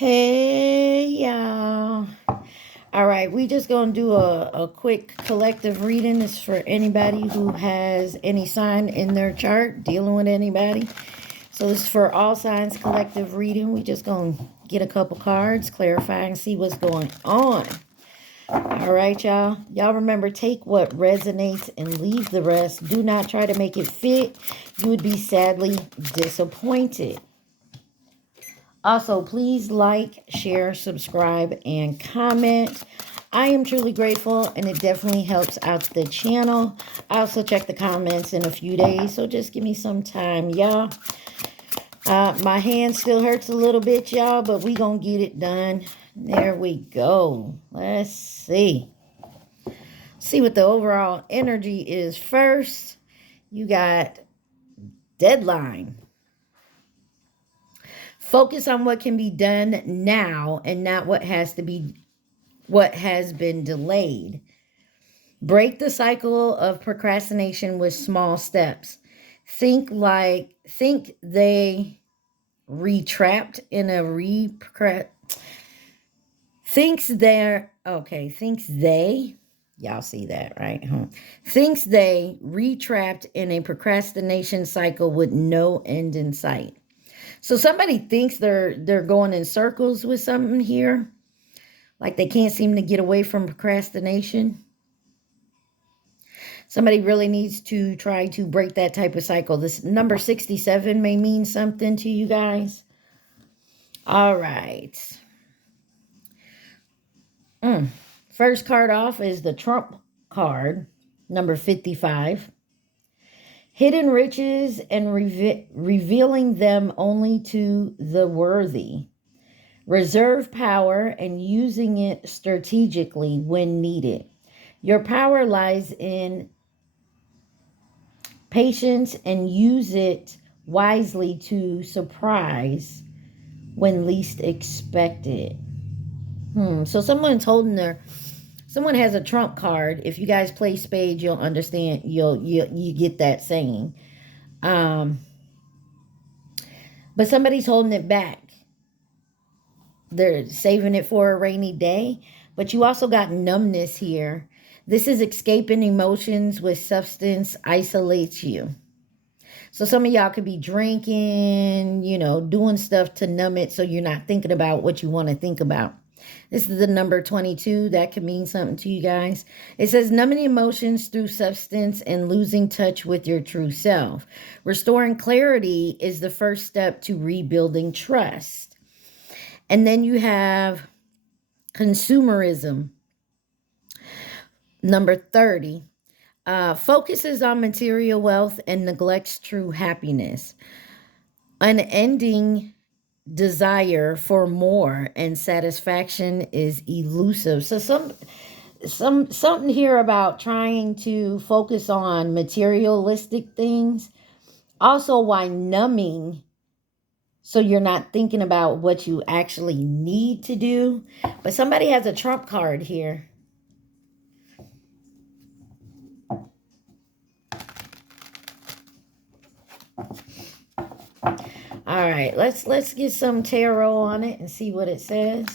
Hey, y'all. All right, we just going to do a quick collective reading. This is for anybody who has any sign in their chart, dealing with anybody. So this is for all signs collective reading. We just going to get a couple cards, clarify, and see what's going on. All right, y'all. Y'all remember, take what resonates and leave the rest. Do not try to make it fit. You would be sadly disappointed. Also, please like, share, subscribe, and comment. I am truly grateful, and it definitely helps out the channel. I also check the comments in a few days, so just give me some time, y'all. My hand still hurts a little bit, y'all, but we gonna get it done. There we go. Let's see. See what the overall energy is first. You got deadline. Focus on what can be done now and not what has been delayed. Break the cycle of procrastination with small steps. Think they retrapped in a y'all see that, right? Thinks they retrapped in a procrastination cycle with no end in sight. So somebody thinks they're going in circles with something here. Like they can't seem to get away from procrastination. Somebody really needs to try to break that type of cycle. This number 67 may mean something to you guys. All right. First card off is the Trump card, number 55. Hidden riches and revealing them only to the worthy. Reserve power and using it strategically when needed. Your power lies in patience and use it wisely to surprise when least expected. So someone has a trump card. If you guys play spades, you'll understand. You get that saying. But somebody's holding it back. They're saving it for a rainy day. But you also got numbness here. This is escaping emotions with substance isolates you. So some of y'all could be drinking, doing stuff to numb it so you're not thinking about what you want to think about. This is the number 22. That could mean something to you guys. It says numbing emotions through substance and losing touch with your true self. Restoring clarity is the first step to rebuilding trust. And then you have consumerism. Number 30. Focuses on material wealth and neglects true happiness. Unending desire for more and satisfaction is elusive. So something here about trying to focus on materialistic things. Also, why numbing, so you're not thinking about what you actually need to do. But somebody has a trump card here. All right, let's get some tarot on it and see what it says.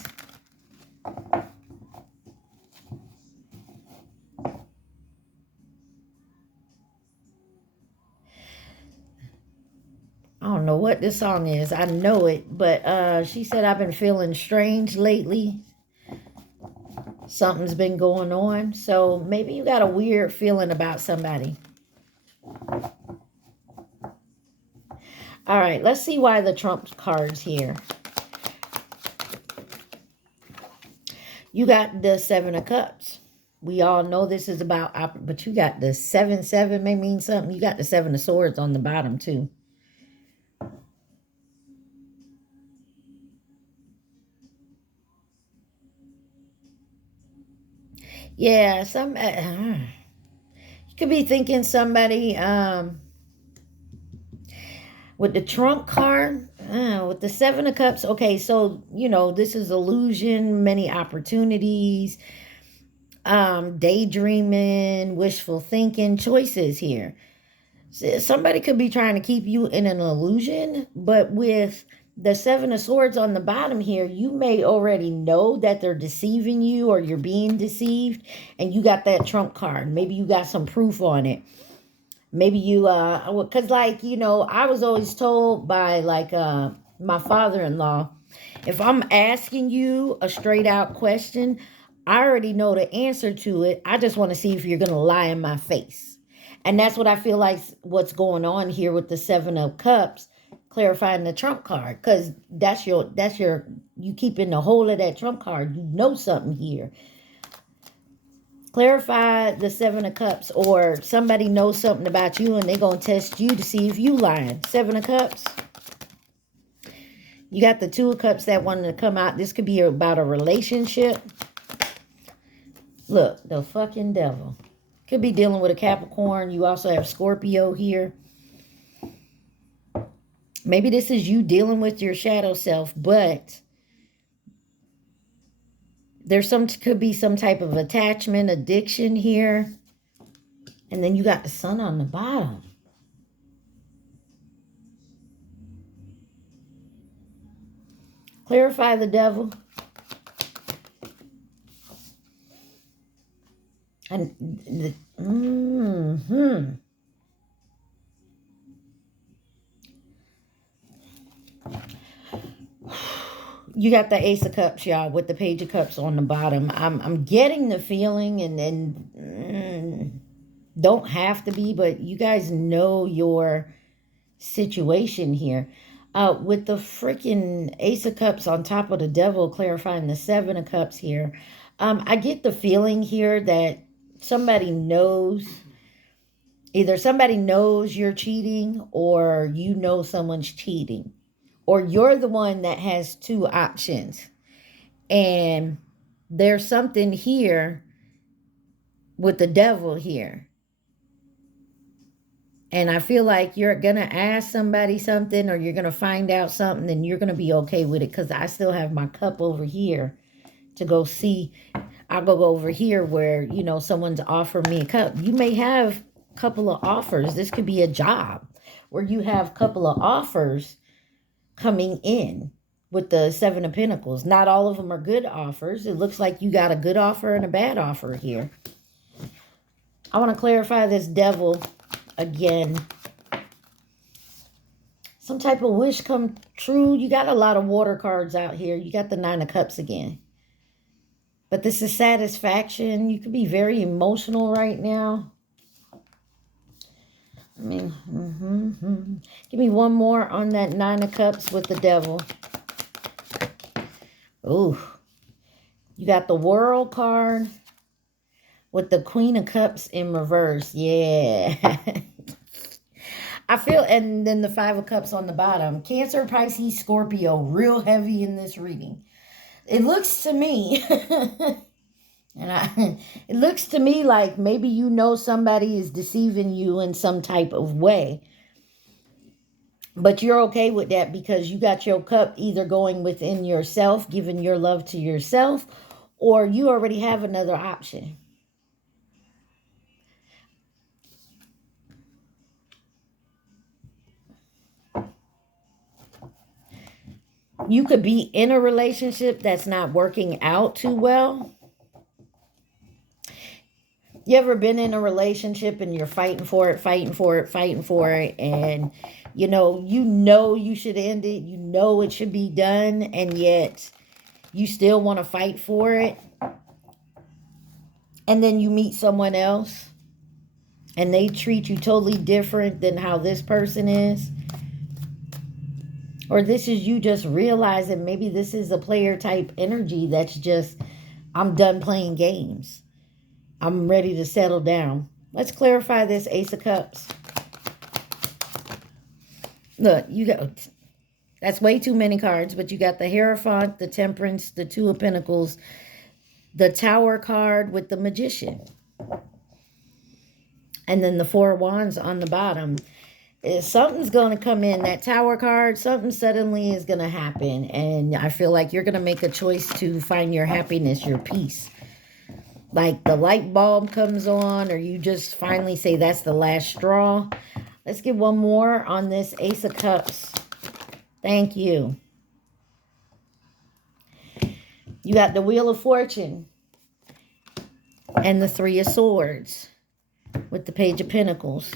I don't know what this song is. I know it, but she said, I've been feeling strange lately. Something's been going on. So maybe you got a weird feeling about somebody. All right, let's see why the Trump card's here. You got the 7 of Cups. We all know this is about, but you got the 7-7 may mean something. You got the 7 of Swords on the bottom too. Yeah, you could be thinking somebody with the Trump card, with the 7 of Cups. Okay, so, this is illusion, many opportunities, daydreaming, wishful thinking, choices here. Somebody could be trying to keep you in an illusion, but with the Seven of Swords on the bottom here, you may already know that they're deceiving you or you're being deceived, and you got that trump card. Maybe you got some proof on it. Maybe you, because like, you know, I was always told by like my father-in-law, if I'm asking you a straight out question, I already know the answer to it. I just want to see if you're going to lie in my face. And that's what I feel like what's going on here with the Seven of Cups, clarifying the trump card. Because you keep in the whole of that trump card. You know something here. Clarify the Seven of Cups, or somebody knows something about you and they're going to test you to see if you lying. Seven of Cups. You got the Two of Cups that wanted to come out. This could be about a relationship. Look, the fucking devil. Could be dealing with a Capricorn. You also have Scorpio here. Maybe this is you dealing with your shadow self, but there's could be some type of attachment, addiction here. And then you got the Sun on the bottom. Clarify the devil. And you got the Ace of Cups, y'all, with the Page of Cups on the bottom. I'm getting the feeling, and don't have to be, but you guys know your situation here. With the freaking Ace of Cups on top of the devil, clarifying the Seven of Cups here. I get the feeling here that somebody knows, either somebody knows you're cheating, or you know someone's cheating, or you're the one that has two options. And there's something here with the devil here. And I feel like you're going to ask somebody something, or you're going to find out something, and you're going to be okay with it. Because I still have my cup over here to go see. I'll go over here where, you know, someone's offering me a cup. You may have a couple of offers. This could be a job where you have a couple of offers coming in with the Seven of Pentacles. Not all of them are good offers. It looks like you got a good offer and a bad offer here. I want to clarify this devil again. Some type of wish come true. You got a lot of water cards out here. You got the Nine of Cups again. But this is satisfaction. You could be very emotional right now. I mean, Give me one more on that Nine of Cups with the devil. Ooh. You got the World card with the Queen of Cups in reverse. Yeah. I feel, and then the Five of Cups on the bottom. Cancer, Pisces, Scorpio, real heavy in this reading. It looks to me, it looks to me like maybe you know somebody is deceiving you in some type of way. But you're okay with that because you got your cup either going within yourself, giving your love to yourself, or you already have another option. You could be in a relationship that's not working out too well. You ever been in a relationship and you're fighting for it, and you know you should end it, you know it should be done, and yet you still want to fight for it, and then you meet someone else and they treat you totally different than how this person is? Or this is you just realizing maybe this is a player type energy that's just, I'm done playing games. I'm ready to settle down. Let's clarify this Ace of Cups. Look, you got, that's way too many cards, but you got the Hierophant, the Temperance, the Two of Pentacles, the Tower card with the Magician. And then the Four of Wands on the bottom. Something's going to come in. That Tower card, something suddenly is going to happen. And I feel like you're going to make a choice to find your happiness, your peace. Like the light bulb comes on, or you just finally say that's the last straw. Let's get one more on this Ace of Cups. Thank you. You got the Wheel of Fortune and the Three of Swords with the Page of Pentacles.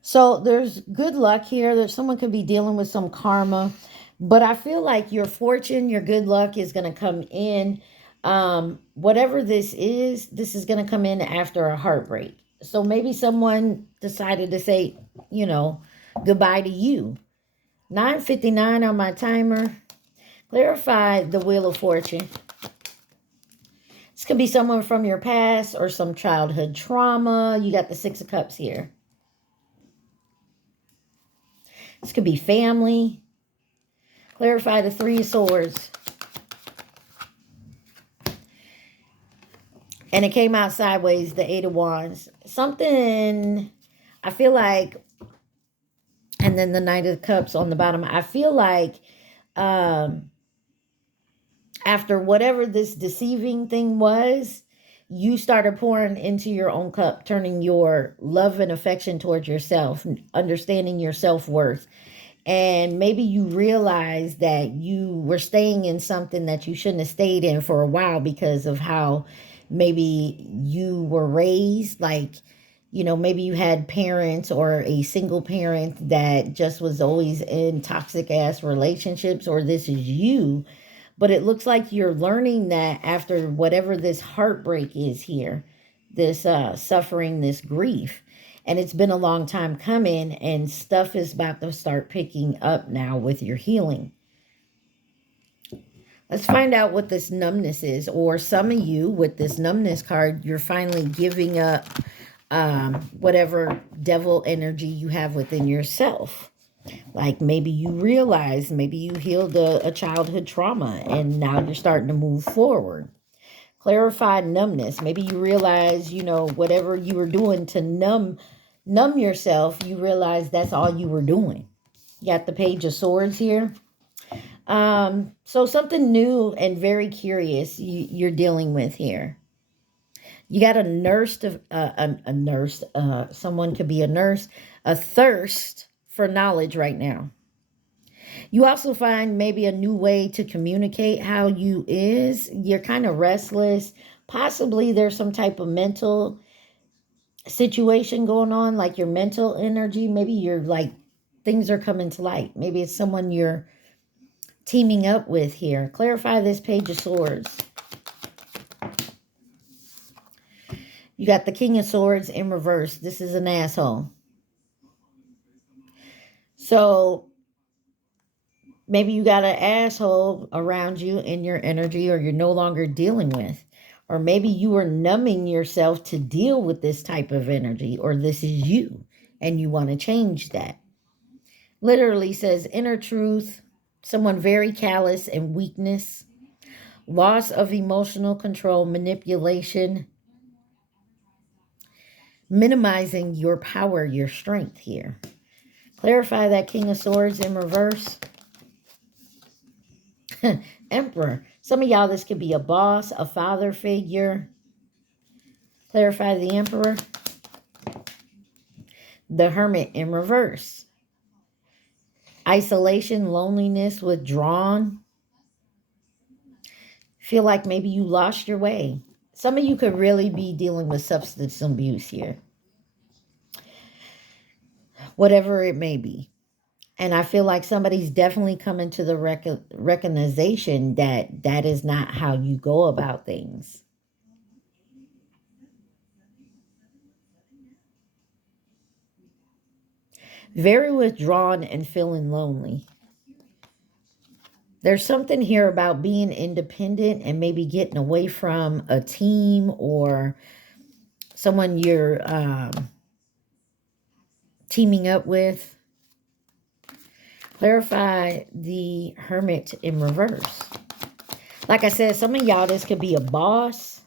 So there's good luck here. There's someone could be dealing with some karma. But I feel like your fortune, your good luck is going to come in. Whatever this is going to come in after a heartbreak. So maybe someone decided to say, you know, goodbye to you. 9:59 on my timer. Clarify the Wheel of Fortune. This could be someone from your past or some childhood trauma. You got the Six of Cups here. This could be family. Clarify the Three of Swords. And it came out sideways, the Eight of Wands. Something, I feel like, and then the Knight of Cups on the bottom. I feel like after whatever this deceiving thing was, you started pouring into your own cup, turning your love and affection towards yourself, understanding your self-worth. And maybe you realized that you were staying in something that you shouldn't have stayed in for a while because of how maybe you were raised. Like, you know, maybe you had parents or a single parent that just was always in toxic ass relationships, or this is you. But it looks like you're learning that after whatever this heartbreak is here, this suffering, this grief. And it's been a long time coming, and stuff is about to start picking up now with your healing. Let's find out what this numbness is. Or some of you with this numbness card, you're finally giving up whatever devil energy you have within yourself. Like maybe you realize, maybe you healed a childhood trauma and now you're starting to move forward. Clarify numbness. Maybe you realize, you know, whatever you were doing to numb yourself, you realize that's all you were doing. You got the Page of Swords here. So something new and very curious you're dealing with here. You got a nurse, someone could be a nurse, a thirst for knowledge right now. You also find maybe a new way to communicate how you is. You're kind of restless. Possibly there's some type of mental situation going on, like your mental energy. Maybe you're like, things are coming to light. Maybe it's someone you're teaming up with here. Clarify this Page of Swords. You got the King of Swords in reverse. This is an asshole. So maybe you got an asshole around you in your energy, or you're no longer dealing with. Or maybe you are numbing yourself to deal with this type of energy, or this is you and you want to change that. Literally says inner truth, someone very callous and weakness, loss of emotional control, manipulation, minimizing your power, your strength here. Clarify that King of Swords in reverse. Emperor. Some of y'all, this could be a boss, a father figure. Clarify the Emperor. The Hermit in reverse. Isolation, loneliness, withdrawn. Feel like maybe you lost your way. Some of you could really be dealing with substance abuse here. Whatever it may be. And I feel like somebody's definitely coming to the recognition that that is not how you go about things. Very withdrawn and feeling lonely. There's something here about being independent and maybe getting away from a team or someone you're teaming up with. Clarify the Hermit in reverse. Like I said, some of y'all, this could be a boss.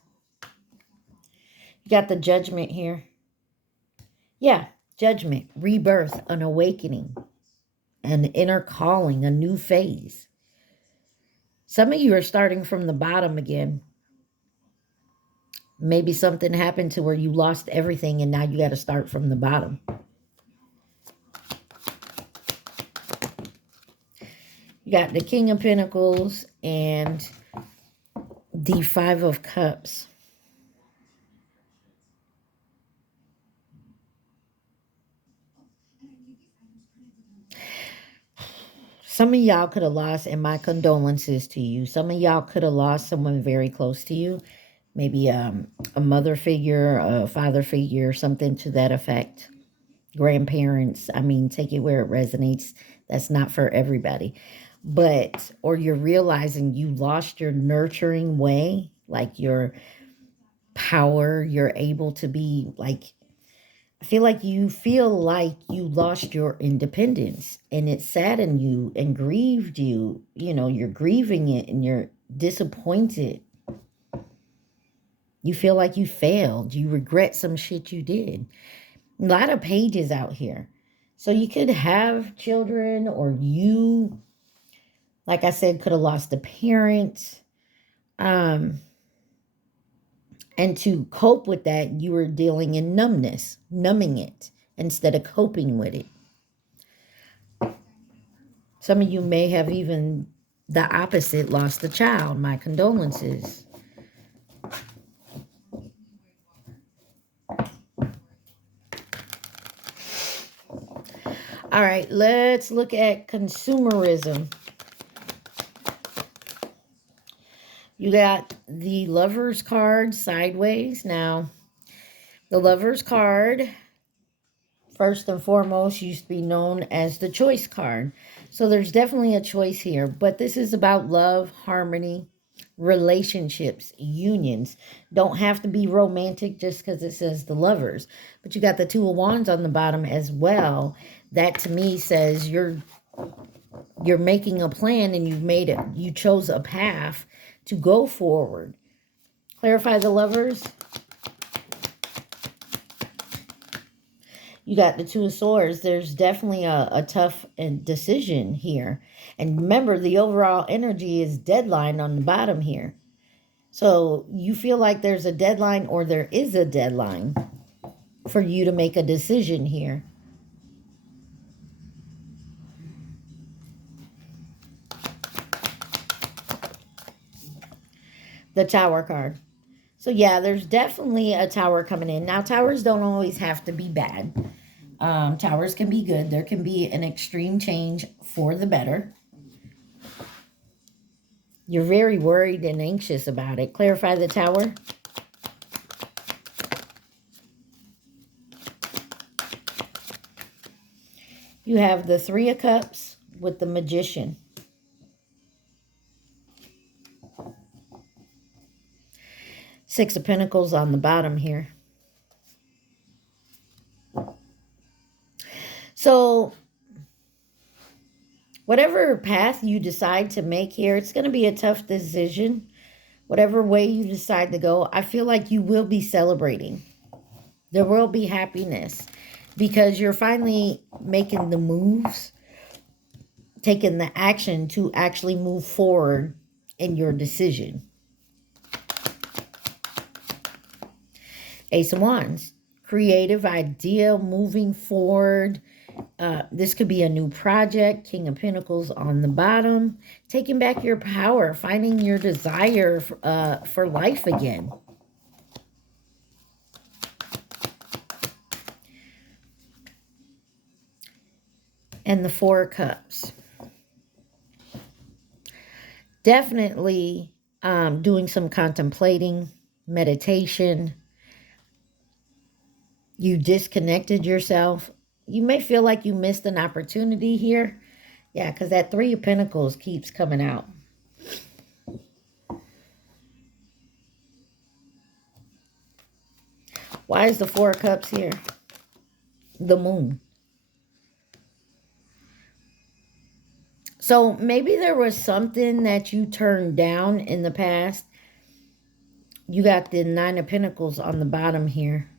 You got the Judgment here. Yeah, judgment, rebirth, an awakening, an inner calling, a new phase. Some of you are starting from the bottom again. Maybe something happened to where you lost everything and now you got to start from the bottom. You got the King of Pentacles and the Five of Cups. Some of y'all could have lost, and my condolences to you. Some of y'all could have lost someone very close to you. Maybe a mother figure, a father figure, something to that effect. Grandparents. I mean, take it where it resonates. That's not for everybody. But, or you're realizing you lost your nurturing way, like your power. You're able to be like, I feel like you lost your independence, and it saddened you and grieved you. You know, you're grieving it and you're disappointed. You feel like you failed. You regret some shit you did. A lot of pages out here. So you could have children, or you, like I said, could have lost a parent. And to cope with that, you were dealing in numbness, numbing it instead of coping with it. Some of you may have even the opposite, lost a child. My condolences. All right, let's look at consumerism. You got the Lover's card sideways. Now, the Lover's card, first and foremost, used to be known as the Choice card. So there's definitely a choice here. But this is about love, harmony, relationships, unions. Don't have to be romantic just because it says the Lovers. But you got the Two of Wands on the bottom as well. That to me says you're making a plan, and you chose a path to go forward. Clarify the Lovers. You got the Two of Swords. There's definitely a tough decision here. And remember, the overall energy is deadline on the bottom here. So you feel like there's a deadline, or there is a deadline for you to make a decision here. The Tower card. So yeah, there's definitely a tower coming in. Now, towers don't always have to be bad. Towers can be good. There can be an extreme change for the better. You're very worried and anxious about it. Clarify the Tower. You have the Three of Cups with the Magician. Six of Pentacles on the bottom here. So whatever path you decide to make here, it's going to be a tough decision. Whatever way you decide to go, I feel like you will be celebrating. There will be happiness because you're finally making the moves, taking the action to actually move forward in your decision. Ace of Wands, creative idea, moving forward. This could be a new project. King of Pentacles on the bottom. Taking back your power, finding your desire for life again. And the Four of Cups. Definitely doing some contemplating, meditation. You disconnected yourself. You may feel like you missed an opportunity here. Yeah, because that Three of Pentacles keeps coming out. Why is the Four of Cups here? The Moon. So maybe there was something that you turned down in the past. You got the Nine of Pentacles on the bottom here.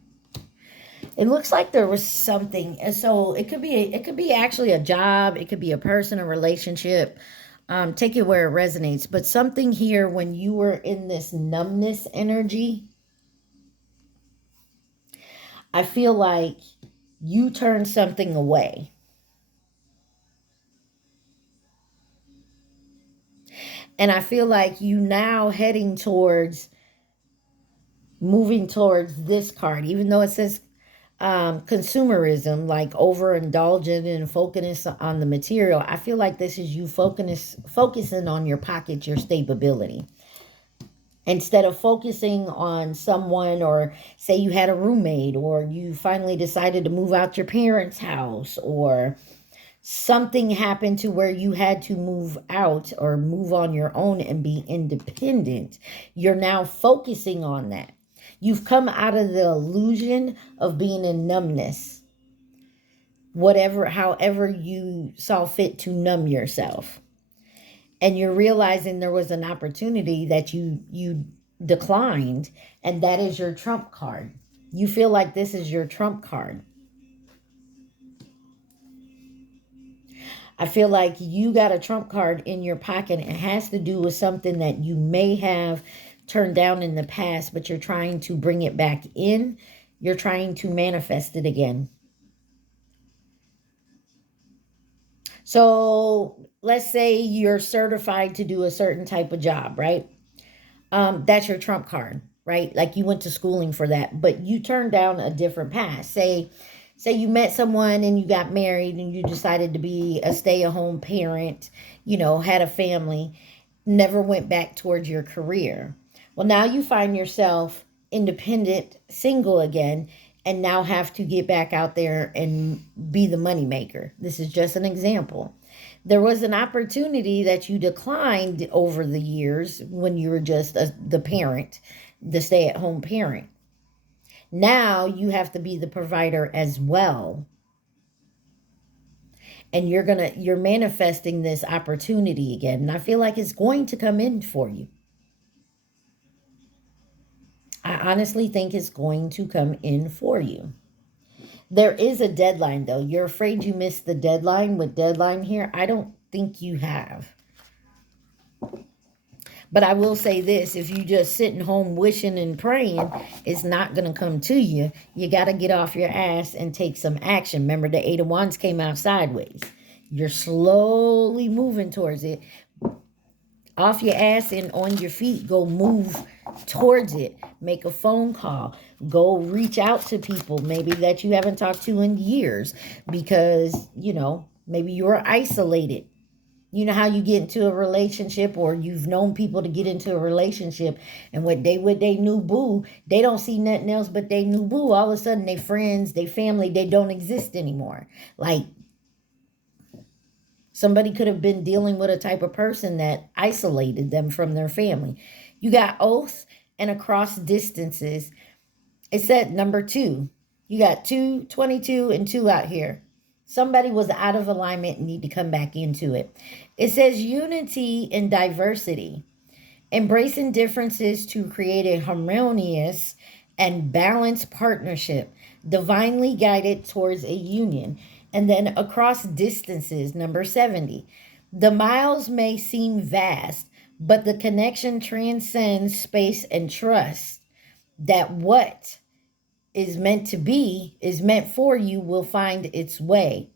It looks like there was something. And so it could be actually a job. It could be a person, a relationship. Take it where it resonates. But something here when you were in this numbness energy, I feel like you turned something away. And I feel like you now heading towards moving towards this card, even though it says consumerism, like overindulgent and focus on the material. I feel like this is you focusing on your pocket, your stability, instead of focusing on someone, or say you had a roommate, or you finally decided to move out your parents' house, or something happened to where you had to move out or move on your own and be independent. You're now focusing on that. You've come out of the illusion of being in numbness, whatever, however you saw fit to numb yourself. And you're realizing there was an opportunity that you declined, and that is your trump card. You feel like this is your trump card. I feel like you got a trump card in your pocket. It has to do with something that you may have turned down in the past, but you're trying to bring it back in. You're trying to manifest it again. So let's say you're certified to do a certain type of job, right? That's your trump card, right? Like you went to schooling for that, but you turned down a different path. Say you met someone and you got married and you decided to be a stay-at-home parent, had a family, never went back towards your career. Well, now you find yourself independent, single again, and now have to get back out there and be the moneymaker. This is just an example. There was an opportunity that you declined over the years when you were just the parent, the stay-at-home parent. Now you have to be the provider as well. And you're manifesting this opportunity again. And I feel like it's going to come in for you. I honestly think it's going to come in for you. There is a deadline though. You're afraid you missed the deadline with deadline here. I don't think you have. But I will say this, if you just sitting home wishing and praying, it's not going to come to you. You got to get off your ass and take some action. Remember, the Eight of Wands came out sideways. You're slowly moving towards it. Off your ass and on your feet, go move towards it. Make a phone call. Go reach out to people maybe that you haven't talked to in years because, maybe you're isolated. You know how you get into a relationship, or you've known people to get into a relationship, and with they new boo, they don't see nothing else but they new boo. All of a sudden, they friends, they family, they don't exist anymore. Like somebody could have been dealing with a type of person that isolated them from their family. You got oath and across distances. It said number 2. You got 2, 22, and 2 out here. Somebody was out of alignment and need to come back into it. It says unity and diversity. Embracing differences to create a harmonious and balanced partnership, divinely guided towards a union. And then across distances, number 70. The miles may seem vast, but the connection transcends space and trust that what is meant to be, is meant for you, will find its way.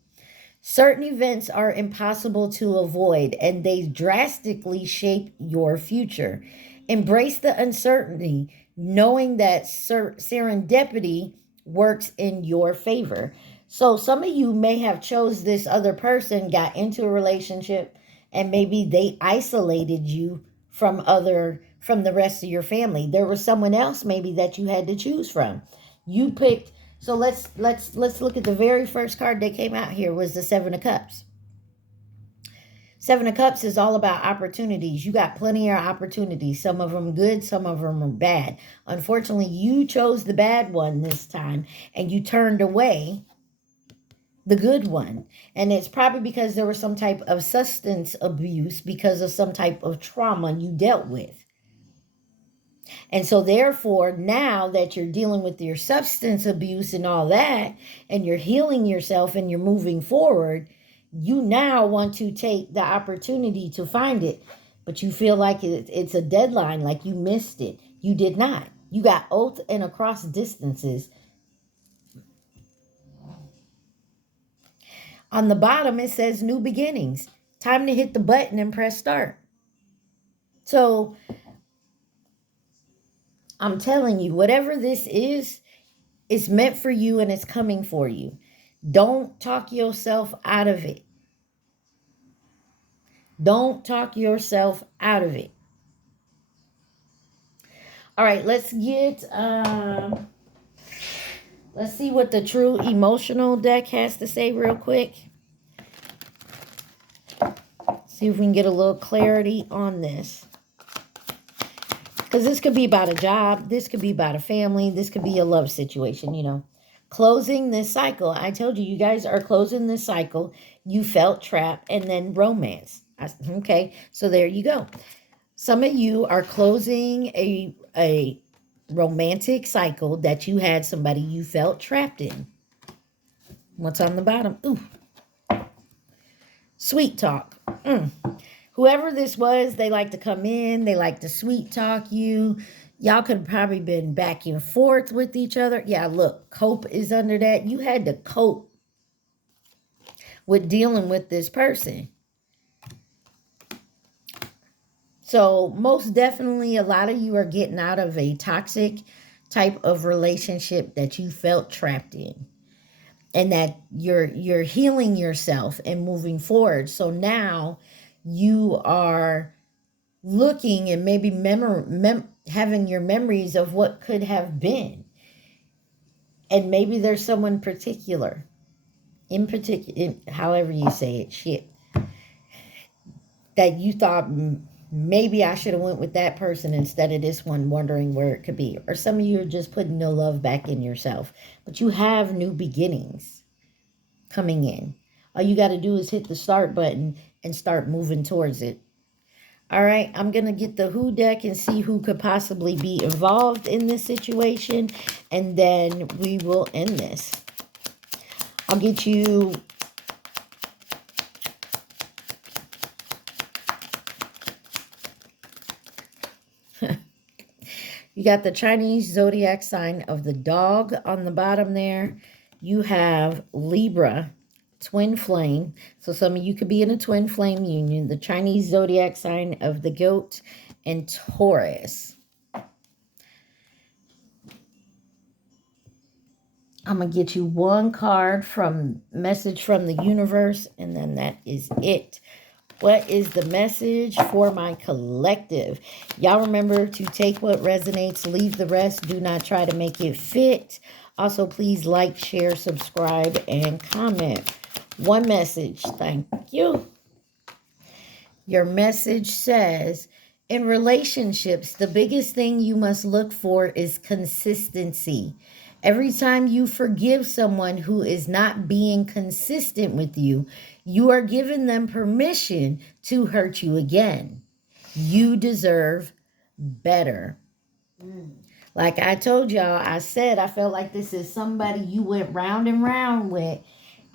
Certain events are impossible to avoid, and they drastically shape your future. Embrace the uncertainty, knowing that serendipity works in your favor. So some of you may have chose this other person, got into a relationship, and maybe they isolated you from the rest of your family. There was someone else maybe that you had to choose from. You picked. So let's look at the very first card that came out here was the 7 of Cups. 7 of Cups is all about opportunities. You got plenty of opportunities. Some of them good, some of them are bad. Unfortunately, you chose the bad one this time and you turned away the good one. And it's probably because there was some type of substance abuse because of some type of trauma you dealt with. And so therefore, now that you're dealing with your substance abuse and all that, and you're healing yourself and you're moving forward, you now want to take the opportunity to find it. But you feel like it's a deadline, like you missed it. You did not. You got oath and across distances. On the bottom, it says new beginnings. Time to hit the button and press start. So I'm telling you, whatever this is, it's meant for you and it's coming for you. Don't talk yourself out of it. Don't talk yourself out of it. All right, let's see what the true emotional deck has to say real quick. See if we can get a little clarity on this. Because this could be about a job. This could be about a family. This could be a love situation, you know. Closing this cycle. I told you, you guys are closing this cycle. You felt trapped and then romance. Okay, so there you go. Some of you are closing a romantic cycle that you had somebody you felt trapped in. What's on the bottom? Ooh. Sweet talk. Whoever this was, they like to come in. They like to sweet talk you. Y'all could have probably been back and forth with each other. Yeah, look, cope is under that. You had to cope with dealing with this person. So most definitely, a lot of you are getting out of a toxic type of relationship that you felt trapped in. And that you're healing yourself and moving forward. So now you are looking and maybe having your memories of what could have been. And maybe there's someone in particular, however you say it, shit, that you thought maybe I should have went with that person instead of this one, wondering where it could be. Or some of you are just putting no love back in yourself. But you have new beginnings coming in. All you got to do is hit the start button and start moving towards it. All right, I'm going to get the Who deck and see who could possibly be involved in this situation. And then we will end this. I'll get you... You got the Chinese zodiac sign of the dog on the bottom there. You have Libra, twin flame. So some of you could be in a twin flame union. The Chinese zodiac sign of the goat and Taurus. I'm going to get you one card from message from the universe, and then that is it. What is the message for my collective? Y'all remember to take what resonates, leave the rest. Do not try to make it fit. Also, please like, share, subscribe, and comment. One message. Thank you. Your message says, in relationships, the biggest thing you must look for is consistency. Every time you forgive someone who is not being consistent with you, you are giving them permission to hurt you again. You deserve better. Like I told y'all, I said I felt like this is somebody you went round and round with,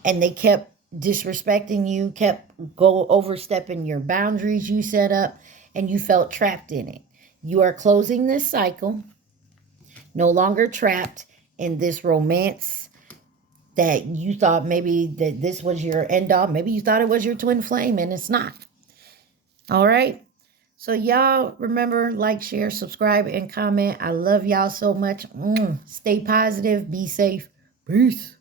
and they kept disrespecting you, kept overstepping your boundaries you set up, and you felt trapped in it. You are closing this cycle, no longer trapped in this romance that you thought maybe that this was your end all. Maybe you thought it was your twin flame, and it's not. All right. So y'all remember, like, share, subscribe, and comment. I love y'all so much. Stay positive. Be safe. Peace.